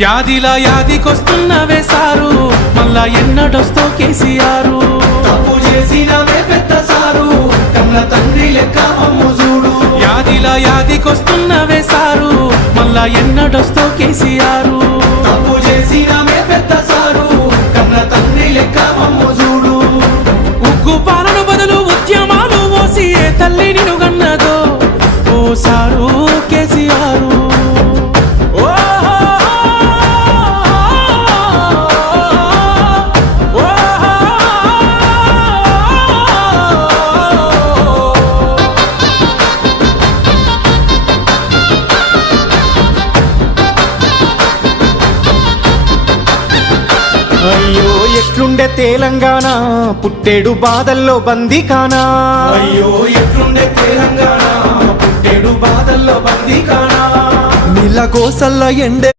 యాదిలా యాదికొస్తున్నవే sir, మళ్ళా ఎన్నడొస్తో కేసీఆర్. తప్పు చేసినవే పెద్ద సారు, కన్న తండ్రి లెక్క మమ్ము చూడు. యాదిలా యాదికొస్తున్నవే సారు, మళ్ళా ఎన్నడొస్తో కేసీఆర్. తప్పు చేసినవే పెద్ద సారు, కన్న తండ్రి లెక్క మమ్ము చూడు. ఉగ్గు పాలన బదులు ఉద్యమాలు ఓసి ఏ తల్లి నిన్ను గన్నదో ఓ సారు కేసీఆర్. అయ్యో ఎట్లుండే తెలంగాణ, పుట్టేడు బాధల్లో బందీకానా. అయ్యో ఎట్లుండే తెలంగాణ, పుట్టేడు బాధల్లో బందీకానా. నీళ్ళ కోసల్ల ఎండే